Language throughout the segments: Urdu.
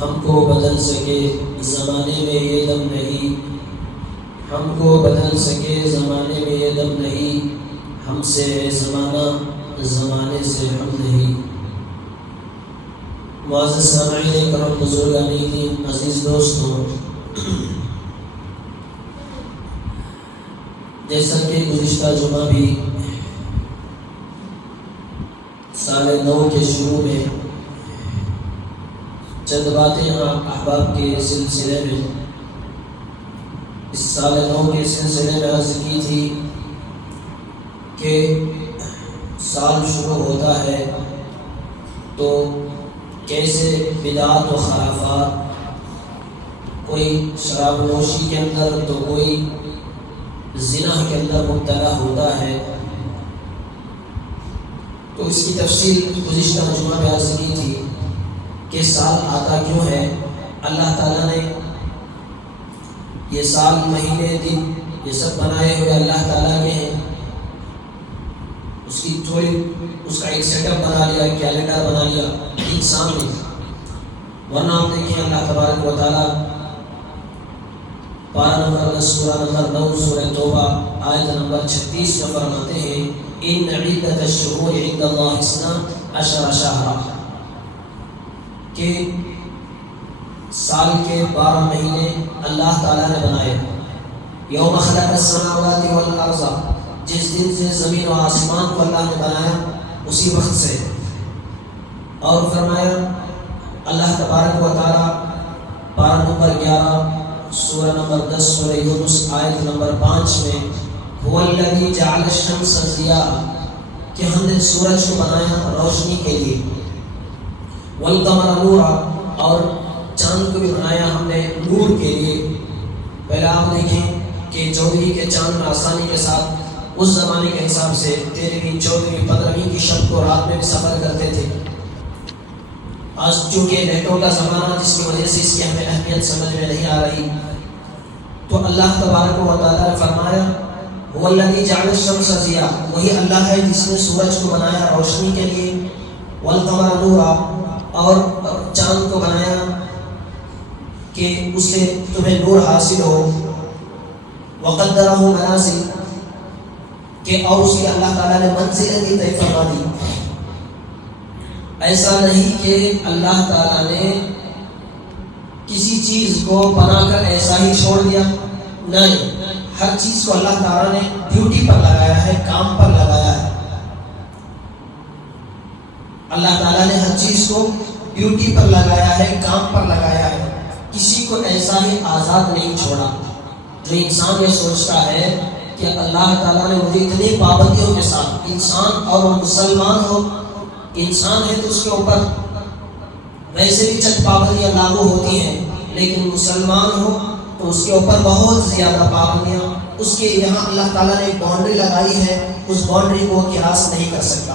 ہم کو بدل سکے زمانے میں یہ دم نہیں، ہم کو بدل سکے زمانے میں یہ دم نہیں، ہم سے ہے زمانہ زمانے سے ہم نہیں۔ معزز سامعین کرام، بزرگان دین، عزیز دوستوں، جیسا کہ گزشتہ جمعہ بھی سال نو کے شروع میں چند باتیں احباب کے سلسلے میں اس سال نو کے سلسلے میں عرض کی تھی کہ سال شروع ہوتا ہے تو کیسے بدعات و خرافات، کوئی شراب نوشی کے اندر تو کوئی زنا کے اندر مبتلا ہوتا ہے، تو اس کی تفصیل گزشتہ جمعہ میں عرض کی تھی کہ سال آتا کیوں ہے۔ اللہ تعالیٰ نے یہ سال، مہینے، دن یہ سب بنائے ہوئے اللہ تعالیٰ کے ہیں، اس کا ایک سیٹ اپ بنا لیا، کیلنڈر بنا لیا انسان نے۔ ورنہ ہم دیکھیں اللہ تبارک و تعالیٰ پارہ نمبر 10 سورہ نمبر 9 سورہ توبہ آیت نمبر 36 میں فرماتے ہیں ان عدت الشہور عند اللہ 12 شہرا، کہ سال کے 12 مہینے اللہ تعالیٰ نے بنائے۔ یوم خلق السماوات والارض، جس دن سے زمین و آسمان کو اللہ نے بنایا اسی وقت سے۔ اور فرمایا اللہ تبارک و تعالیٰ پارہ نمبر 11 سورہ نمبر 10 سورہ یونس آیت نمبر 5 میں هو الذی جعل الشمس ضیاء، کہ ہم نے سورج کو بنایا روشنی کے لیے، والقمر نورا، اور چاند کو بھی بنایا ہم نے نور کے لیے۔ پہلے آپ دیکھیں کہ 14ویں کے چاند میں آسانی کے ساتھ اس زمانے کے حساب سے 13ویں 14ویں 15ویں کی شب کو رات میں بھی سفر کرتے تھے۔ آج چونکہ نیٹوں کا زمانہ جس کی وجہ سے اس کی ہمیں اہمیت سمجھ میں نہیں آ رہی، تو اللہ تبارک و تعالیٰ نے فرمایا هو الذی جعل الشمس ضیاء، وہی اللہ ہے جس نے سورج کو بنایا روشنی کے لیے، والقمر نورا، اور چاند کو بنایا کہ اس سے تمہیں نور حاصل ہو، وقدرہ منازل، کہ اور اس کی اللہ تعالیٰ نے منزلیں بھی طے فرما دی۔ ایسا نہیں کہ اللہ تعالیٰ نے کسی چیز کو بنا کر ایسا ہی چھوڑ دیا، نہیں، ہر چیز کو اللہ تعالیٰ نے ڈیوٹی پر لگایا ہے، کام پر لگایا ہے۔ اللہ تعالیٰ نے ہر چیز کو ڈیوٹی پر لگایا ہے، کام پر لگایا ہے، کسی کو ایسا ہی آزاد نہیں چھوڑا۔ جو انسان یہ سوچتا ہے کہ اللہ تعالیٰ نے مجھے اتنی پابندیوں کے ساتھ، انسان اور وہ مسلمان ہو، انسان ہے تو اس کے اوپر ویسے بھی چند پابندیاں لاگو ہوتی ہیں، لیکن مسلمان ہو تو اس کے اوپر بہت زیادہ پابندیاں، اس کے یہاں اللہ تعالیٰ نے ایک باؤنڈری لگائی ہے، اس باؤنڈری کو کراس نہیں کر سکتا۔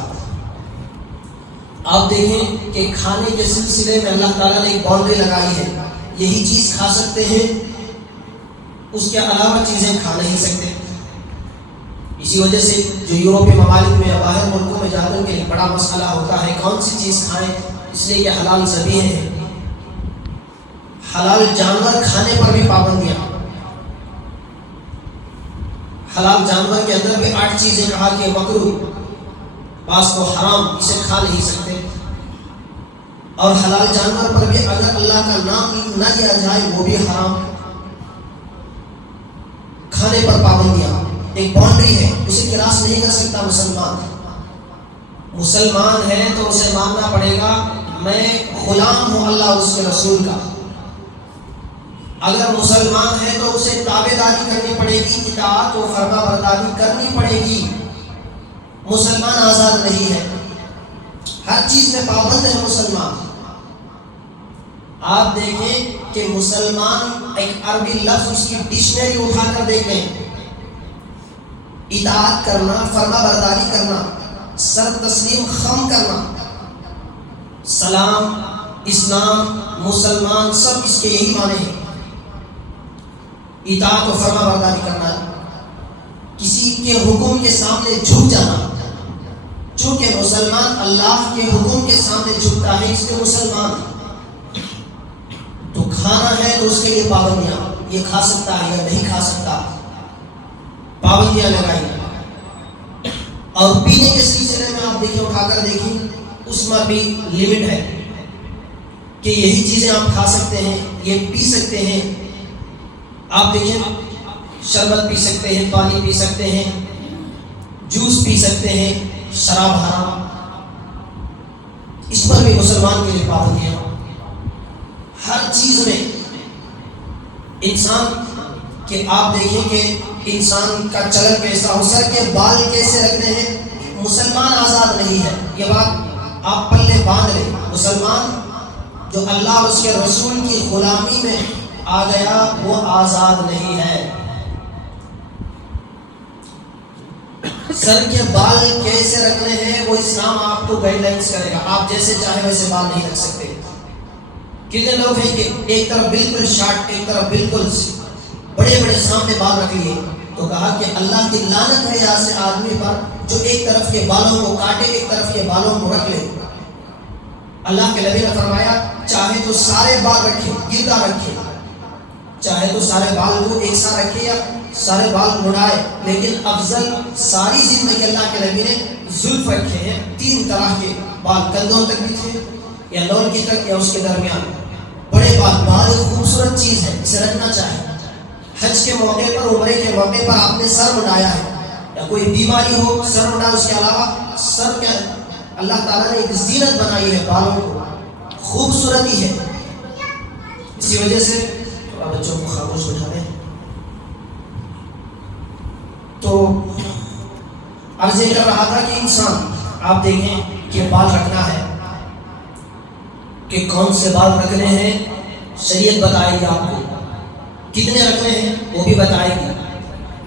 آپ دیکھیں کہ کھانے کے سلسلے میں اللہ تعالیٰ نے ایک باؤنڈری لگائی ہے، یہی چیز کھا سکتے ہیں، اس کے علاوہ چیزیں کھا نہیں سکتے۔ اسی وجہ سے جو یورپی ممالک میں یا باہر ملکوں میں جانے کے لیے بڑا مسئلہ ہوتا ہے کون سی چیز کھائیں، اس لیے کہ حلال ذبیحیں ہیں، حلال جانور کھانے پر بھی پابندیاں، حلال جانور کے اندر بھی 8 چیزیں کہا کہ مکروہ، بعض کو حرام، اسے کھا نہیں سکتے، اور حلال جانور پر بھی اگر اللہ کا نام نہ لیا جائے وہ بھی حرام۔ کھانے پر پابندیاں، ایک باؤنڈری ہے، اسے کراس نہیں کر سکتا مسلمان۔ مسلمان ہے تو اسے ماننا پڑے گا میں غلام ہوں اللہ اور اس کے رسول کا۔ اگر مسلمان ہے تو اسے تابع داری کرنی پڑے گی، اطاعت و فرما برداری کرنی پڑے گی۔ مسلمان آزاد نہیں ہے، ہر چیز میں پابند ہے مسلمان۔ آپ دیکھیں کہ مسلمان ایک عربی لفظ اس کی ڈکشنری اٹھا کر دیکھ لیں، اطاعت کرنا، فرما برداری کرنا، سر تسلیم خم کرنا، سلام، اسلام، مسلمان، سب اس کے یہی معنی ہیں۔ اطاعت و فرما برداری کرنا، کسی کے حکم کے سامنے جھک جانا، چونکہ مسلمان اللہ کے حکم کے سامنے جھکتا ہے، اس کے مسلمان۔ کھانا ہے تو اس کے لیے پابندیاں، یہ کھا سکتا ہے یا نہیں کھا سکتا، پابندیاں لگائی. اور پینے کے سلسلے میں آپ دیکھیں، اٹھا کر دیکھیں، اس میں بھی لمٹ ہے کہ یہی چیزیں آپ کھا سکتے ہیں، یہ پی سکتے ہیں. آپ دیکھیں شربت پی سکتے ہیں، پانی پی سکتے ہیں، جوس پی سکتے ہیں، شراب حرام. اس پر بھی مسلمان کے لیے پابندیاں. ہر چیز میں انسان کہ آپ دیکھیں کہ انسان کا چلن کیسا ہو، سر کے بال کیسے رکھنے ہیں. مسلمان آزاد نہیں ہے، یہ بات آپ پلے باندھ لیں. مسلمان جو اللہ اور اس کے رسول کی غلامی میں آ گیا وہ آزاد نہیں ہے. سر کے بال کیسے رکھنے ہیں وہ اسلام آپ کو گائیڈ لائنس کرے گا. آپ جیسے چاہے ویسے بال نہیں رکھ سکتے. کتنے لوگ ہیں کہ ایک طرف بالکل شارٹ، ایک طرف بالکل بڑے بڑے سامنے بال رکھ لیے، تو کہا کہ اللہ کی لعنت ہے ایسے آدمی پر جو ایک طرف کے بالوں کو کاٹے، ایک طرف کے بالوں کو رکھ لے. اللہ کے نبی نے فرمایا چاہے تو سارے بال رکھے، گردا رکھے، چاہے تو سارے بال کو ایک ساتھ رکھے یا سارے بال مڑائے، لیکن افضل ساری زندگی اللہ کے نبی نے زلف رکھے ہیں. 3 طرح کے بال، کندھوں تک بھی تھے یا لونکی تک یا اس کے درمیان. بڑے بال ایک خوبصورت چیز ہے، اسے رکھنا چاہیے. حج کے موقع پر، عمرے کے موقع پر آپ نے سر مڈایا ہے یا کوئی بیماری ہو سر مڈا، اس کے علاوہ سر کیا اللہ تعالیٰ نے ایک زینت بنائی ہے، بالوں کو خوبصورتی ہے. اسی وجہ سے بچوں کو خاموش بٹھا دیں. تو عرض یہ کر رہا تھا کہ انسان آپ دیکھیں کہ بال رکھنا ہے کہ کون سے بال رکھنے ہیں، شریعت بتائے گی آپ کو. کتنے رکھنے ہیں وہ بھی بتائے گی.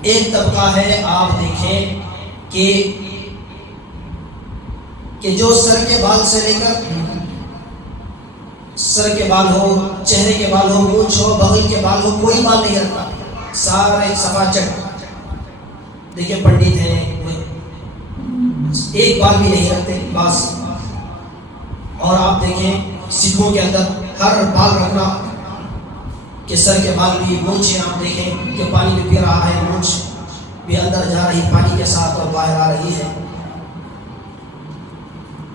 ایک طبقہ ہے آپ دیکھیں کہ جو سر کے بال سے لے کر سر کے بال ہو، چہرے کے بال ہو، مونچھ ہو، بغل کے بال ہو، کوئی بال نہیں رکھتا، سارا ایک صفا چٹ. دیکھیں پنڈت ہیں ایک بال بھی نہیں رکھتے بس. اور آپ دیکھیں سکھوں کے اندر ہر بال رکھنا کہ سر کے بال بھی، مونچھ آپ دیکھیں کہ پانی بھی پی رہا ہے، مونچھ بھی اندر جا رہی پانی کے ساتھ اور باہر آ رہی ہے.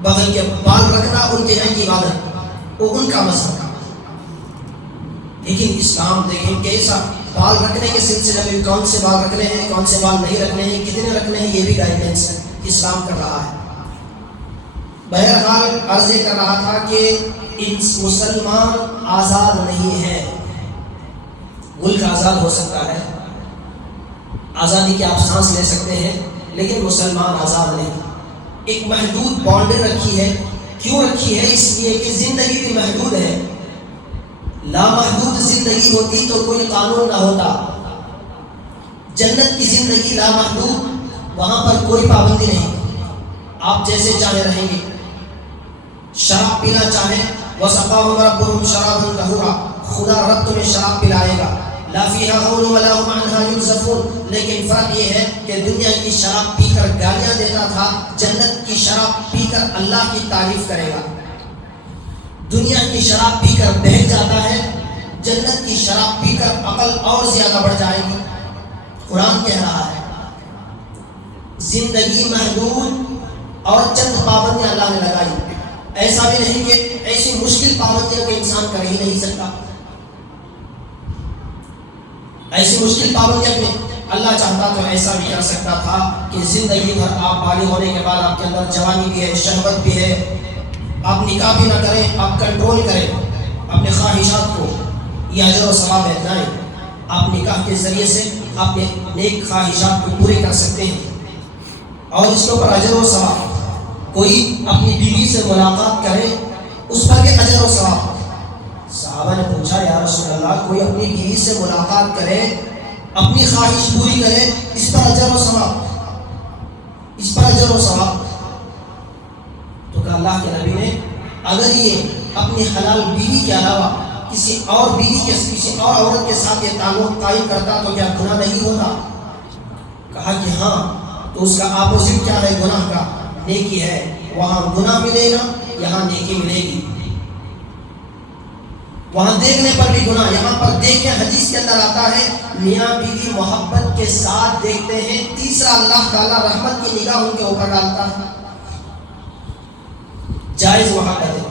بغل کے بال رکھنا ان کے یہاں کی عبادت، وہ ان کا مذہب. لیکن اسلام دیکھیں کیسا بال رکھنے کے سلسلے میں کون سے بال رکھنے ہیں، کون سے بال نہیں رکھنے ہیں، کتنے رکھنے ہیں، یہ بھی گائیڈ لائنس اسلام کر رہا ہے. بہرحال عرض یہ کر رہا تھا کہ مسلمان آزاد نہیں ہے. ملک آزاد ہو سکتا ہے، آزادی کی آپ سانس لے سکتے ہیں، لیکن مسلمان آزاد نہیں. ایک محدود باؤنڈری رکھی ہے. کیوں رکھی ہے؟ اس لیے کہ زندگی بھی محدود ہے. لامحدود زندگی ہوتی تو کوئی قانون نہ ہوتا. جنت کی زندگی لامحدود، وہاں پر کوئی پابندی نہیں، آپ جیسے چاہے رہیں گے. شراب پینا چاہیں وَسَقَاهُمْ رَبُّهُمْ شَرَابًا طَهُورًا، خدا رب تمہیں شراب پلائے گا. لا فِيهَا غَوْلٌ وَلَا هُمْ عَنْهَا يُنزَفُونَ. لیکن فرق یہ ہے کہ دنیا کی شراب پی کر گالیاں دیتا تھا، جنت کی شراب پی کر اللہ کی تعریف کرے گا. دنیا کی شراب پی کر بہک جاتا ہے، جنت کی شراب پی کر عقل اور زیادہ بڑھ جائے گی. قرآن کہہ رہا ہے زندگی محدود اور چند پابندیاں اللہ نے لگائی. ایسا بھی نہیں کہ ایسی مشکل پابندیاں کہ انسان کر ہی نہیں سکتا. ایسی مشکل پابندیاں میں اللہ چاہتا تو ایسا بھی کر سکتا تھا کہ زندگی بھر آپ بالغ ہونے کے بعد آپ کے اندر جوانی بھی ہے، شہوت بھی ہے، آپ نکاح بھی نہ کریں، آپ کنٹرول کریں اپنے خواہشات کو. یہ اجر و ثواب ہے. جائیں آپ نکاح کے ذریعے سے اپنے نیک خواہشات کو پورے کر سکتے ہیں اور اس کے اوپر اجر و ثواب. کوئی اپنی بیوی سے ملاقات کرے اس پر بھی اجر و ثواب. صحابہ نے پوچھا یا رسول اللہ کوئی اپنی بیوی سے ملاقات کرے، اپنی خواہش پوری کرے، اس پر اجر و ثواب، اس پر اجر و ثواب. تو کہ اللہ کے نبی نے اگر یہ اپنی حلال بیوی کے علاوہ کسی اور بیوی کے، کسی اور عورت کے ساتھ یہ تعلق قائم کرتا تو کیا گناہ نہیں ہوتا؟ کہا کہ ہاں. تو اس کا اپوزٹ کیا ہے؟ گناہ کا نیکی ہے. وہاں گناہ ملے گا، یہاں نیکی ملے گی. وہاں دیکھنے پر بھی گناہ. یہاں پر دیکھیں حدیث کے اندر آتا ہے میاں بیوی محبت کے ساتھ دیکھتے ہیں. تیسرا اللہ تعالیٰ رحمت کی نگاہ ان کے اوپر ڈالتا ہے. جائز محبت ہے.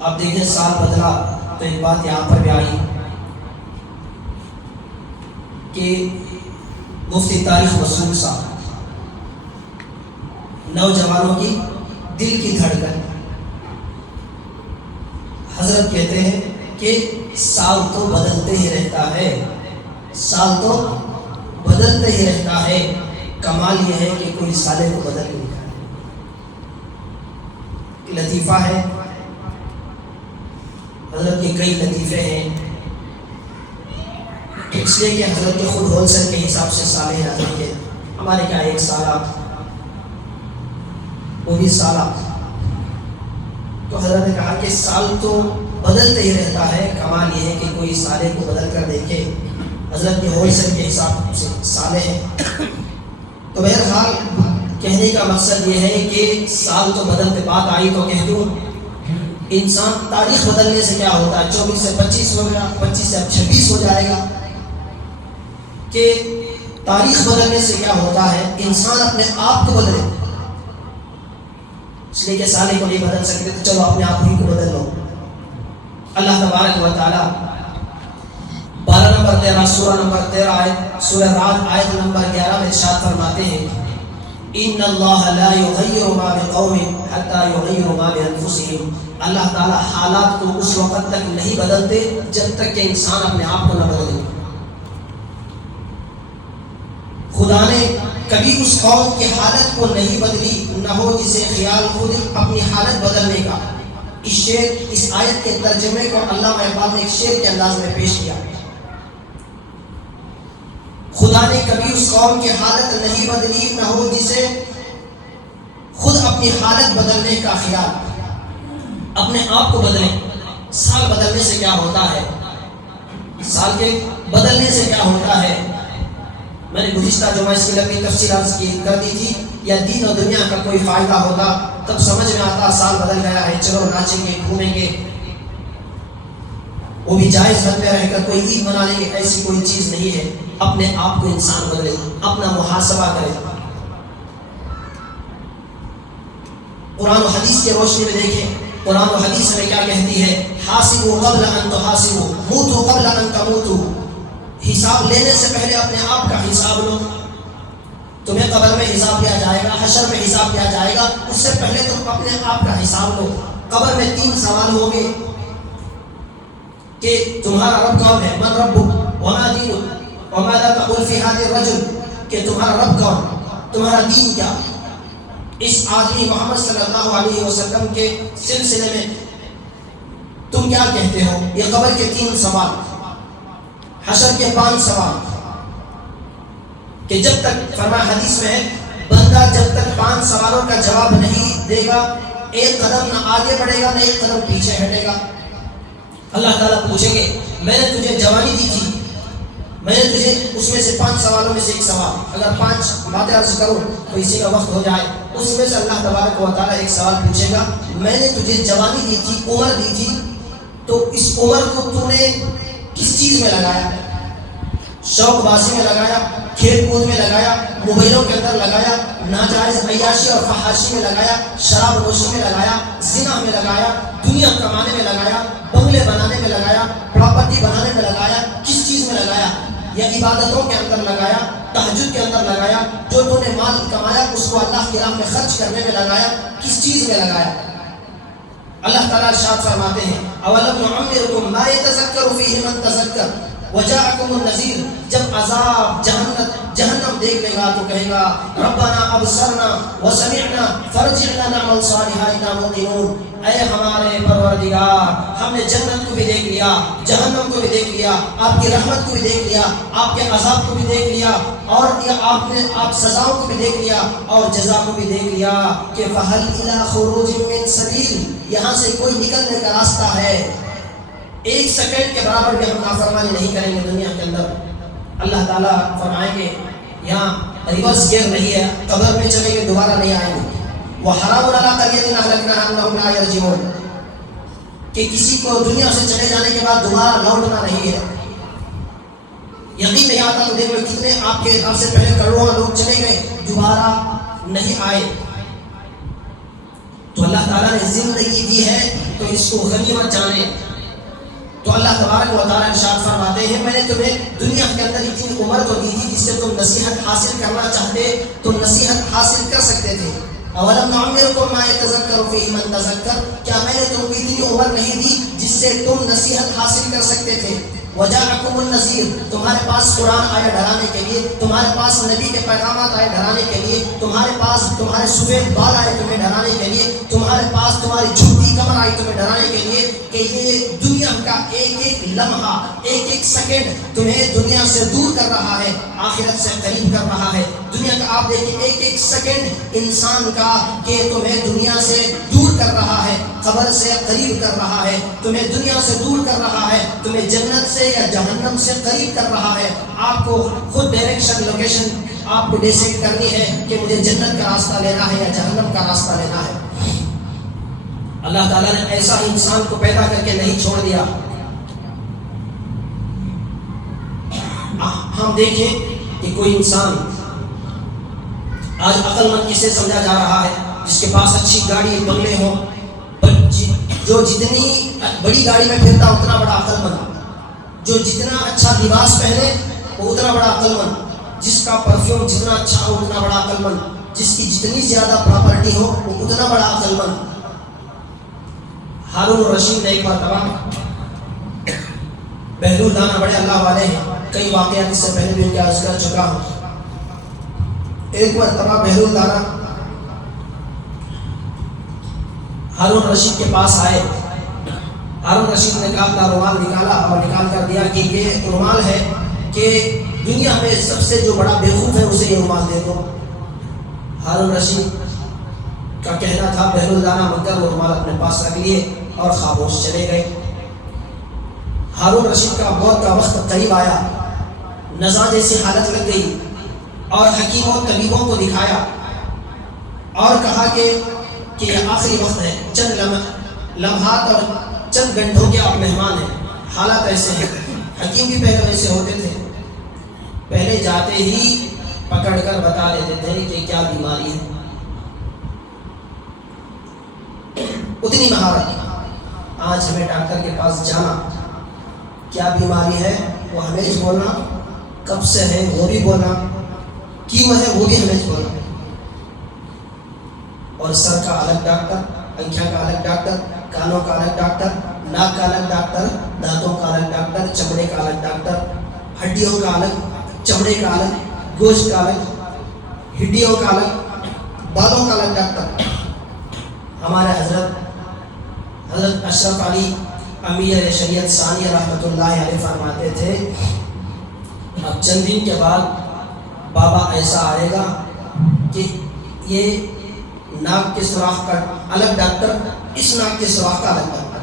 آپ دیکھیں سال بدلا تو ایک بات یہاں پر بھی آئی کہ مفتی تاریخ مسعود صاحب نوجوانوں کی دل کی دھڑکن حضرت کہتے ہیں کہ سال تو بدلتے ہی رہتا ہے، سال تو بدلتے ہی رہتا ہے، کمال یہ ہے کہ کوئی سالے کو بدل نہیں رہا. لطیفہ ہے حضرت کے کئی لطیفے ہیں، اس لیے کہ حضرت کے خود ہول سیل کے حساب سے سالے حضرت کے ہمارے کیا 1 سالہ 19 سالہ. تو حضرت نے کہا کہ سال تو بدلتے ہی رہتا ہے، کمال یہ ہے کہ کوئی سالے کو بدل کر دیکھے. حضرت کے ہول سیل کے حساب سے سالے ہیں. تو بہرحال کہنے کا مقصد یہ ہے کہ سال تو بدلتے، بات آئی تو کہہ دوں انسان تاریخ بدلنے سے کیا ہوتا ہے، 24 سے 25 ہو گیا، 25 سے اب 26 ہو جائے گا. کہ تاریخ بدلنے سے کیا ہوتا ہے، انسان اپنے آپ کو بدلے. اس لیے کہ سالے کو نہیں بدل سکتے تو چلو اپنے آپ ہی کو بدل لو. اللہ تبارک و تعالی 12 نمبر 13 سورہ نمبر 13 آیت سورہ رعد آیت نمبر 11 میں ارشاد فرماتے ہیں ان اللہ لا یغیر ما بقوم حتی یغیروا ما بانفسہم. اللہ تعالی حالات کو اس وقت تک نہیں بدلتے جب تک کہ انسان اپنے آپ کو نہ بدلے. خدا نے کبھی اس قوم کی حالت کو نہیں بدلی، نہ ہو جسے خیال خود اپنی حالت بدلنے کا. اس آیت کے ترجمے کو علامہ اقبال نے ایک شعر کے انداز میں پیش کیا. خدا نے کبھی اس قوم کی حالت نہیں بدلی، نہ ہو جسے خود اپنی حالت بدلنے کا خیال. اپنے آپ کو بدلیں. سال بدلنے سے کیا ہوتا ہے، سال کے بدلنے سے کیا ہوتا ہے. میں نے گزشتہ جمعہ اس کی لمبی تفصیل عرض کر دی تھی. یا دین و دنیا کا کوئی فائدہ ہوتا تب سمجھ میں آتا سال بدل گیا ہے چلو ناچیں گے گھومیں گے، وہ بھی جائز حد میں رہ کر کوئی عید منا لیں گے. ایسی کوئی چیز نہیں ہے. اپنے آپ کو انسان بدلے، اپنا محاسبہ کرے. قرآن و حدیث کی روشنی میں دیکھیں قرآن و حدیث میں کیا کہتی ہے، حاسبوا قبل ان تحاسبوا موتوا قبل ان تموتوا. حساب لینے سے پہلے اپنے آپ کا حساب لو. تمہیں قبر میں حساب لیا جائے گا، حشر میں حساب لیا جائے گا، اس سے پہلے تم اپنے آپ کا حساب لو. قبر میں 3 سوال ہوں گے کہ تمہارا رب کون ہے، من ربک وما دینک وماذا تقول فی ھذا الرجل، کہ تمہارا رب کون، تمہارا دین کیا. اس آدمی محمد صلی اللہ علیہ وسلم کے سلسلے میں تم کیا کہتے ہو. یہ قبر کے 3 سوال، حشر کے 5 سوال. کہ جب تک فرمایا حدیث میں ہے بندہ جب تک 5 سوالوں کا جواب نہیں دے گا ایک قدم نہ آگے بڑھے گا نہ ایک قدم پیچھے ہٹے گا. اللہ تعالیٰ پوچھیں گے میں نے تجھے جوانی دی تھی، میں نے تجھے اس میں سے 5 سوالوں میں سے ایک سوال، اگر 5 باتیں عرض کروں تو اسی کا وقت ہو جائے، اس میں سے اللہ تبارک و تعالیٰ ایک سوال پوچھے گا میں نے تجھے جوانی دی تھی، عمر دی تھی، تو اس عمر کو تو نے کس چیز میں لگایا، شوق بازی میں لگایا، کھیل کود میں لگایا، موبائلوں کے اندر لگایا، ناجائز عیاشی اور فحاشی میں لگایا، شراب نوشی میں لگایا، زنا میں لگایا، دنیا کمانے میں لگایا، بنگلے بنانے میں لگایا، پراپرٹی بنانے میں لگایا، کس چیز میں لگایا، یا عبادتوں کے اندر لگایا، تہجد کے اندر لگایا، جو تو نے مال کمایا اس کو اللہ کی راہ میں خرچ کرنے میں لگایا، کس چیز میں لگایا. اللہ تعالیٰ ارشاد فرماتے ہیں اولم نعمرکم ما یتذکر فیہ من تذکر وجاءکم النذیر. جب عذاب جہنم دیکھ لے گا تو کہے گا ربنا ابصرنا وسمعنا فرجعنا نعمل صالحا انا موقنون. اے ہمارے پروردگار ہم نے جنت کو بھی دیکھ لیا، جہنم کو بھی دیکھ لیا، آپ کی رحمت کو بھی دیکھ لیا، آپ کے عذاب کو بھی دیکھ لیا، اور آپ سزاؤں کو بھی دیکھ لیا اور جزا کو بھی دیکھ لیا کہ فہل الی خروج من سبیل، یہاں سے کوئی نکلنے کا راستہ ہے. 1 سیکنڈ کے برابر بھی ہم نافرمانی نہیں کریں گے دنیا کے اندر. اللہ تعالیٰ فرمائیں گے یہاں ریورس گیئر نہیں ہے، قبر میں چلیں گے دوبارہ نہیں آئیں گے. وحرام علی قریۃ اہلکناھا انہم لا یرجعون، کہ کسی کو دنیا سے چلے جانے کے بعد دوبارہ لوٹنا نہیں ہے۔ یقین نہیں آتا تو دیکھو کتنے آپ سے پہلے کروڑوں لوگ چلے گئے، دوبارہ نہیں آئے۔ تو اللہ تعالیٰ نے زندگی دی ہے تو اس کو غنیمت جانے۔ تو اللہ تبارک و تعالیٰ ارشاد فرماتے ہیں میں نے تمہیں دنیا کے اندر اتنی عمر تو دی تھی جس سے تم نصیحت حاصل کرنا چاہتے تو نصیحت حاصل کر سکتے تھے۔ اولم نعمرکم ما یتذکر فیہ من تذکر، کیا میں نے تم کو اتنی عمر نہیں دی جس سے تم نصیحت حاصل کر سکتے تھے؟ وجاءکم النذیر، تمہارے پاس قرآن آیا ڈرانے کے لیے، تمہارے پاس نبی کے پیغامات آئے ڈرانے کے لیے، تمہارے پاس تمہارے سفید بال آئے تمہیں ڈرانے کے لیے، تمہارے پاس تمہاری جھکتی کمر آئی تمہیں ڈرانے کے لیے کہ یہ دنیا کا ایک ایک لمحہ، ایک ایک سیکنڈ تمہیں دنیا سے دور کر رہا ہے، آخرت سے قریب کر رہا ہے۔ دنیا کا آپ دیکھیں ایک ایک سیکنڈ انسان کا کہ تمہیں دنیا سے دور کر رہا ہے، قبر سے قریب کر رہا ہے، تمہیں دنیا سے دور کر رہا ہے، تمہیں جنت سے یا جہنم سے قریب کر رہا ہے۔ آپ کو خود ڈائریکشن لوکیشن آپ کو ڈیسائڈ کرنی ہے کہ مجھے جنت کا راستہ لینا ہے یا جہنم کا راستہ لینا ہے۔ اللہ تعالیٰ نے ایسا انسان کو پیدا کر کے نہیں چھوڑ دیا۔ ہم دیکھیں کہ کوئی انسان آج عقل مند کسے سمجھا جا رہا ہے؟ جس کے پاس اچھی گاڑی بنگلے ہوں، جو جتنی بڑی گاڑی میں پھرتا اتنا بڑا عقل مند، جو جتنا اچھا لباس پہنے وہ اتنا بڑا عقل مند، جس کا پرفیوم جتنا اچھا ہو اتنا بڑا عقل مند، جس کی جتنی زیادہ پراپرٹی ہو وہ اتنا بڑا عقل مند۔ ہارون الرشید نے ایک مرتبہ، بہلول دانا بڑے اللہ والے ہیں، کئی واقعات اس سے پہلے بھی ان کے عرض کر چکا ہوں۔ ایک مرتبہ بہلول دانا ہارون رشید کے پاس آئے۔ ہارون رشید نے کہا اپنا رومال نکالا اور نکال کر دیا کہ یہ رومال ہے کہ دنیا میں سب سے جو بڑا بیوقوف ہے اسے یہ رومال دے دو۔ ہارون رشید کا کہنا تھا بہلول دانا مگر وہ رومال اپنے پاس رکھ لیے اور خاموش چلے گئے۔ ہارون رشید کا موت کا وقت قریب آیا، نزا جیسی حالت لگ گئی اور حکیموں طبیبوں کو دکھایا اور کہا کہ یہ آخری وقت ہے، چند لمحات اور چند گھنٹوں کے آپ مہمان ہیں، حالات ایسے ہیں۔ حکیم بھی پہلے ایسے ہوتے تھے، پہلے جاتے ہی پکڑ کر بتا دیتے تھے کہ کیا بیماری ہے، اتنی مہارت۔ آج ہمیں ڈاکٹر کے پاس جانا، کیا بیماری ہے وہ ہمیں بولنا، کب سے ہے وہ بھی بولنا، کیوں ہے وہ بھی ہمیں بولنا، اور سر کا الگ ڈاکٹر، آنکھوں کا الگ ڈاکٹر، کانوں کا الگ ڈاکٹر، ناک کا الگ ڈاکٹر، دانتوں کا الگ ڈاکٹر، چمڑے کا الگ ڈاکٹر، ہڈیوں کا الگ، چمڑے کا الگ، گوشت کا الگ، ہڈیوں کا الگ، بالوں کا الگ ڈاکٹر۔ ہمارے حضرت اشرف علی امیر شریعت ثانی رحمۃ اللہ علیہ فرماتے تھے اب چند دن کے بعد بابا ایسا آئے گا کہ یہ ناک کے سوراخ کا الگ ڈاکٹر، اس ناک کے سوراخ کا الگ ڈاکٹر،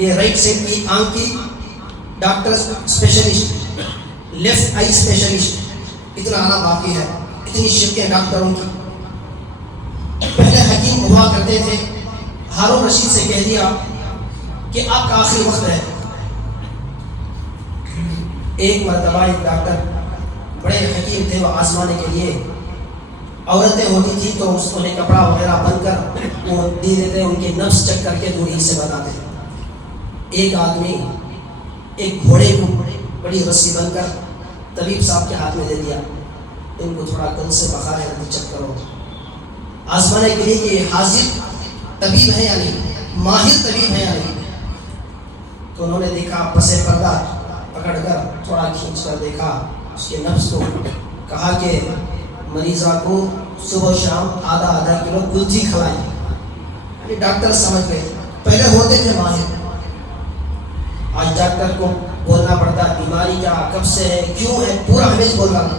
یہ رائٹ سائڈ کی آنکھ کی ڈاکٹر اسپیشلسٹ، لیفٹ آئی اسپیشلسٹ، اتنا آنا باقی ہے، اتنی شرکیں ڈاکٹروں کی۔ پہلے حکیم ہوا کرتے تھے، ہارون رشید سے کہہ دیا کہ آپ کا آخری وقت ہے۔ ایک مرتبہ ایک ڈاکٹر بڑے حکیم تھے، وہ آزمانے کے لیے عورتیں ہوتی تھی تو انہیں کپڑا وغیرہ بن کر وہ دے دیتے، ان کے نفس چیک کر کے دوری سے بتاتے۔ ایک آدمی ایک گھوڑے کو بڑی رسی بن کر طبیب صاحب کے ہاتھ میں دے دیا، ان کو تھوڑا گل سے بخار ہے چیک کرو، آزمانے کے لیے کہ حاضر طبیب ہے یا نہیں، ماہر طبیب ہے یا نہیں۔ تو انہوں نے دیکھا، پسے پردہ پکڑ کر تھوڑا کھینچ کر دیکھا اس کے نفس کو، کہا کہ مریضہ کو صبح شام آدھا کلو کلچی کھلائیں۔ یہ ڈاکٹر سمجھ گئے، پہلے ہوتے تھے ماہر، آج ڈاکٹر کو بولنا پڑتا بیماری کیا، کب سے ہے، کیوں ہے، پورا ہمیں بول رہا تھا۔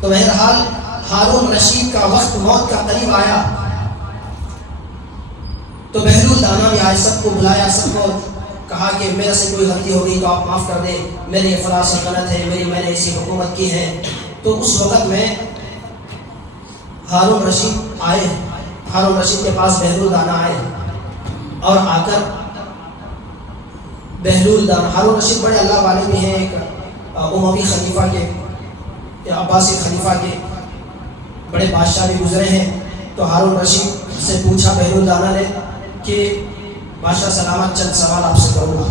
تو بہرحال ہارون رشید کا وقت موت کا قریب آیا تو بہلول دانا بھی آئے، سب کو بلایا، سب کو کہا کہ میرے سے کوئی غلطی ہو گئی تو آپ معاف کر دیں، میرے فلاں سے غلط ہے، میں نے ایسی حکومت کی ہے۔ تو اس وقت میں ہارون رشید آئے، ہارون رشید کے پاس بہلول دانا آئے اور آ کر بہلول دانا، ہارون رشید بڑے اللہ والے بھی ہیں، ایک اموی خلیفہ کے یا عباسی خلیفہ کے بڑے بادشاہ بھی گزرے ہیں. تو ہارون رشید سے پوچھا بہلول دانا نے کہ بادشاہ سلامت چند سوال آپ سے کروں گا،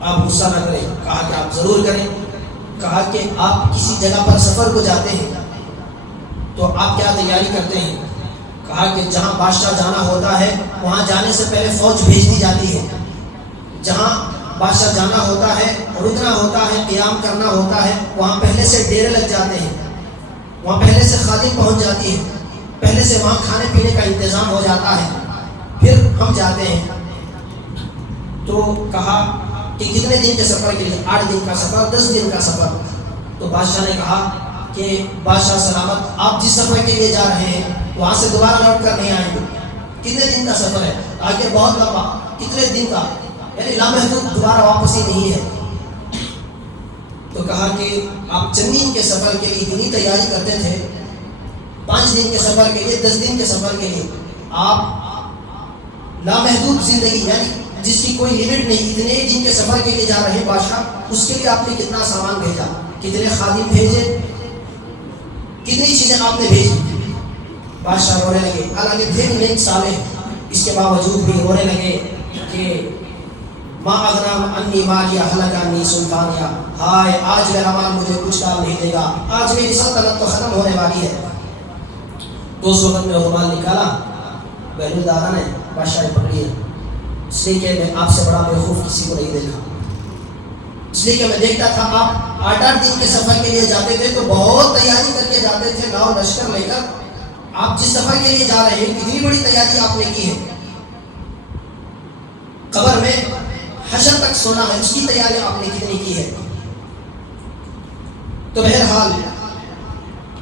آپ غصہ نہ کریں. کہا کہ آپ ضرور کریں. کہا کہ آپ کسی جگہ پر سفر کو جاتے ہیں تو آپ کیا تیاری کرتے ہیں؟ کہا کہ جہاں بادشاہ جانا ہوتا ہے وہاں جانے سے پہلے فوج بھیج دی جاتی ہے، جہاں بادشاہ جانا ہوتا ہے، رکنا ہوتا ہے، قیام کرنا ہوتا ہے، وہاں پہلے سے ڈیرے لگ جاتے ہیں، وہاں پہلے سے خادم پہنچ جاتی ہے، پہلے سے وہاں کھانے پینے کا انتظام ہو جاتا ہے، پھر ہم جاتے ہیں. تو کہا کہ کتنے دن کے سفر کے لیے؟ 8 دن کا سفر، 10 دن کا سفر. تو بادشاہ نے کہا کہ بادشاہ سلامت آپ جس سفر کے لیے جا رہے ہیں وہاں سے دوبارہ لوٹ کر نہیں آئیں گے. کتنے دن کا سفر ہے؟ آگے بہت لمبا. کتنے دن کا؟ یعنی لامحدود، دوبارہ واپسی نہیں ہے. تو کہا کہ آپ چند دن کے سفر کے لیے اتنی تیاری کرتے تھے، 5 دن کے سفر کے لیے، 10 دن کے سفر کے لیے آپ لامحدود زندگی، یعنی جس کی کوئی لمٹ نہیں، اتنے دن کے سفر کے لیے جا رہے ہیں بادشاہ، اس کے لیے آپ نے کتنا سامان بھیجا، کتنے خادم بھیجے، کتنی چیزیں آپ نے بھیجی. بادشاہ رونے لگے، حالانکہ پھر نیک صالح، اس کے باوجود بھی رونے لگے کہ ما اغنی عنی مالیہ ہلک عنی سلطانیہ، ہائے آج میرا مال مجھے کچھ کام نہیں دے گا، آج میری سلطنت تو ختم ہونے والی ہے. تو اس وقت میں رومال نکالا، بہلول دانا نے بادشاہ پکڑی ہے، اس لیے کہ میں آپ سے بڑا بیوقوف کسی کو نہیں دیکھا، اس لیے کہ میں دیکھتا تھا آپ 8 دن کے سفر کے لیے جاتے تھے تو بہت تیاری کر کے جاتے تھے، لاؤ لشکر لے کر. آپ جس سفر کے لیے جا رہے ہیں کتنی بڑی تیاری آپ نے کی ہے، قبر میں حشر تک سونا ہے، اس کی تیاری آپ نے کتنی کی ہے. تو بہرحال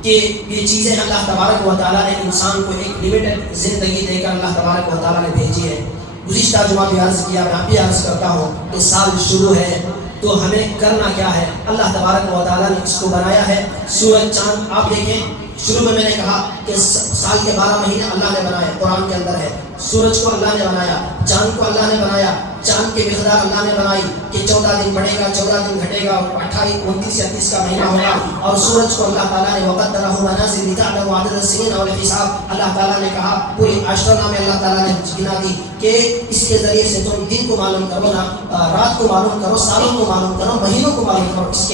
کہ یہ چیزیں اللہ تبارک و تعالیٰ نے انسان کو ایک لمیٹڈ زندگی دے کر اللہ تبارک و تعالیٰ نے بھیجی ہے. گزشتہ جمعہ بھی عرض کیا، میں بھی عرض کرتا ہوں کہ سال شروع ہے تو ہمیں کرنا کیا ہے. اللہ تبارک و تعالیٰ نے اس کو بنایا ہے. سورج چاند آپ دیکھیں، شروع میں نے کہا کہ سال کے 12 مہینے اللہ نے بنائے، قرآن کے اندر ہے. سورج کو اللہ نے بنایا، چاند کو اللہ نے بنایا، چاند کی مقدار اللہ نے بنائی کہ 14 دن بڑھے گا، 14 دن گھٹے گا، 28 29 یا 30 کا مہینہ ہوگا. اور سورج کو اللہ تعالیٰ نے وقدرہ منازل لتعلموا عدد السنین والحساب، اللہ تعالیٰ نے کہا پوری اشرنا میں اللہ تعالیٰ نے گنا دی کہ اس کے ذریعے سے تم دن کو معلوم کرو، نا رات کو معلوم کرو، سالوں کو معلوم کرو، مہینوں کو معلوم کرو. اس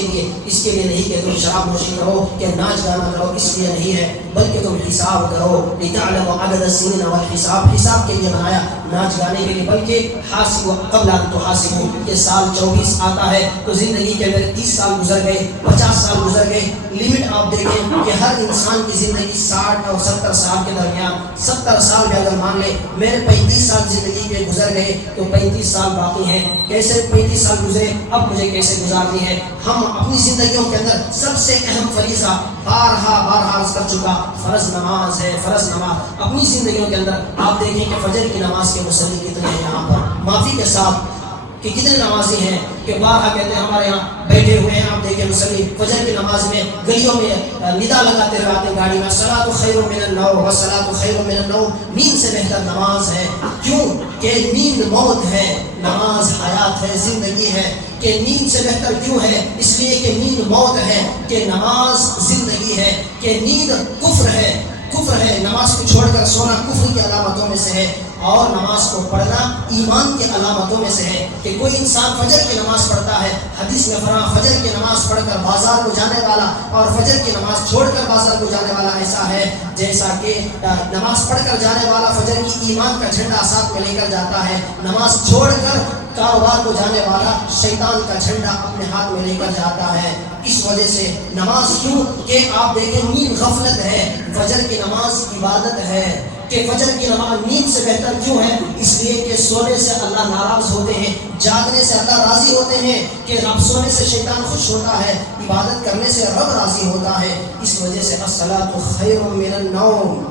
کے لیے نہیں کہ تم شراب نوشی کرو، کہ ناچ گانا کرو، اس لیے نہیں ہے، بلکہ تم حساب کرو. لتعلموا عدد السنین والحساب، حساب کے لیے بنایا، ناچ گانے کے لیے. بلکہ حاسبوا قبل ان تحاسبوا، کہ سال 24 آتا ہے تو زندگی کے اندر 30 سال گزر گئے، 50 سال گزر گئے. لمٹ آپ دیکھیں کہ ہر انسان کی زندگی 60 اور 70 سال کے درمیان، 70 سال بھی اگر مان لیں میرے 35 سال زندگی کے گزر گئے تو 35 سال باقی ہیں. کیسے 35 سال گزرے، اب مجھے کیسے گزارنی ہے. ہم اپنی زندگیوں کے اندر سب سے اہم فریضہ بارہا عرض کر چکا، فرض نماز ہے. فرض نماز اپنی زندگیوں کے اندر آپ دیکھیں کہ فجر کی نماز کے مصلی کتنے ہیں یہاں پر، معافی کے ساتھ کہ کتنے نمازی ہیں کہ بارہا کہتے ہیں ہمارے یہاں بیٹھے ہوئے ہیں. آپ دیکھیں مصلی فجر کی نماز میں گلیوں میں ندا لگاتے ہوئے آتے ہیں گاڑی میں، الصلاۃ خیر من النوم والصلاۃ خیر من النوم، نیند سے بہتر نماز ہے. کیوں کہ نیند موت ہے، نماز حیات ہے، زندگی ہے. کہ نیند سے بہتر کیوں ہے؟ اس لیے کہ نیند موت ہے، کہ نماز زندگی ہے، کہ نیند کفر ہے. کفر ہے، نماز کو چھوڑ کر سونا کفر کی علامتوں میں سے ہے، اور نماز کو پڑھنا ایمان کی علامتوں میں سے ہے. کہ کوئی انسان فجر کی نماز پڑھتا ہے، حدیث میں فرمایا فجر کی نماز پڑھ کر بازار کو جانے والا اور فجر کی نماز چھوڑ کر بازار کو جانے والا ایسا ہے جیسا کہ نماز پڑھ کر جانے والا فجر کی ایمان کا جھنڈا ساتھ میں لے کر جاتا ہے، نماز چھوڑ کر کاروبار کو جانے والا شیطان کا جھنڈا اپنے ہاتھ میں لے کر جاتا ہے. اس وجہ سے نماز کیوں کہ آپ دیکھیں نیند غفلت ہے، فجر کی نماز عبادت ہے. کہ فجر کی نماز نیند سے بہتر کیوں ہے؟ اس لیے کہ سونے سے اللہ ناراض ہوتے ہیں، جاگنے سے اللہ راضی ہوتے ہیں. کہ رب سونے سے شیطان خوش ہوتا ہے، عبادت کرنے سے رب راضی ہوتا ہے. اس وجہ سے الصلاۃ خیر من النوم،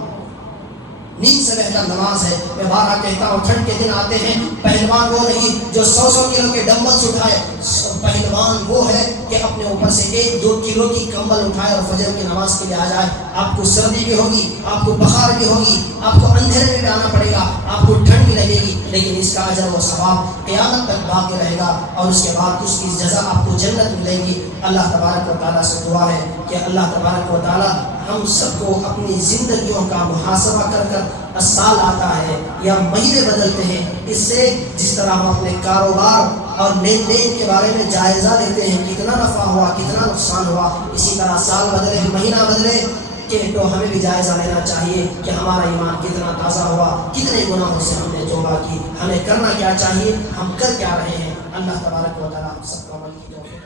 نیند سے بہتر نماز ہے۔ میں بارہ کہتا ہوں ٹھنڈ کے دن آتے ہیں، پہلوان وہ نہیں جو 100 کلو کے ڈمبلز اٹھائے، پہلوان وہ ہے کہ اپنے اوپر سے 1-2 کلو کی کمبل اٹھائے اور فجر کی نماز کے لیے آ جائے۔ آپ کو سردی بھی ہوگی، آپ کو بخار بھی ہوگی، آپ کو اندھیرے میں بھی آنا پڑے گا، آپ کو ٹھنڈ بھی لگے گی، لیکن اس کا اجر و ثواب قیامت تک باقی رہے گا اور اس کے بعد اس کی جزا آپ کو جنت ملے گی۔ اللہ تبارک و تعالیٰ سے دعا ہے کہ اللہ تبارک و تعالیٰ ہم سب کو اپنی زندگیوں کا محاسبہ کر کر سال آتا ہے یا مہینے بدلتے ہیں، اس سے جس طرح ہم اپنے کاروبار اور لین دین کے بارے میں جائزہ لیتے ہیں کتنا نفع ہوا کتنا نقصان ہوا، اسی طرح سال بدلے مہینہ بدلے کہ تو ہمیں بھی جائزہ لینا چاہیے کہ ہمارا ایمان کتنا تازہ ہوا، کتنے گناہوں سے ہم نے توبہ کی، ہمیں کرنا کیا چاہیے، ہم کر کیا رہے ہیں۔ اللہ تبارک و تعالیٰ ہم سب کو عمل کی توفیق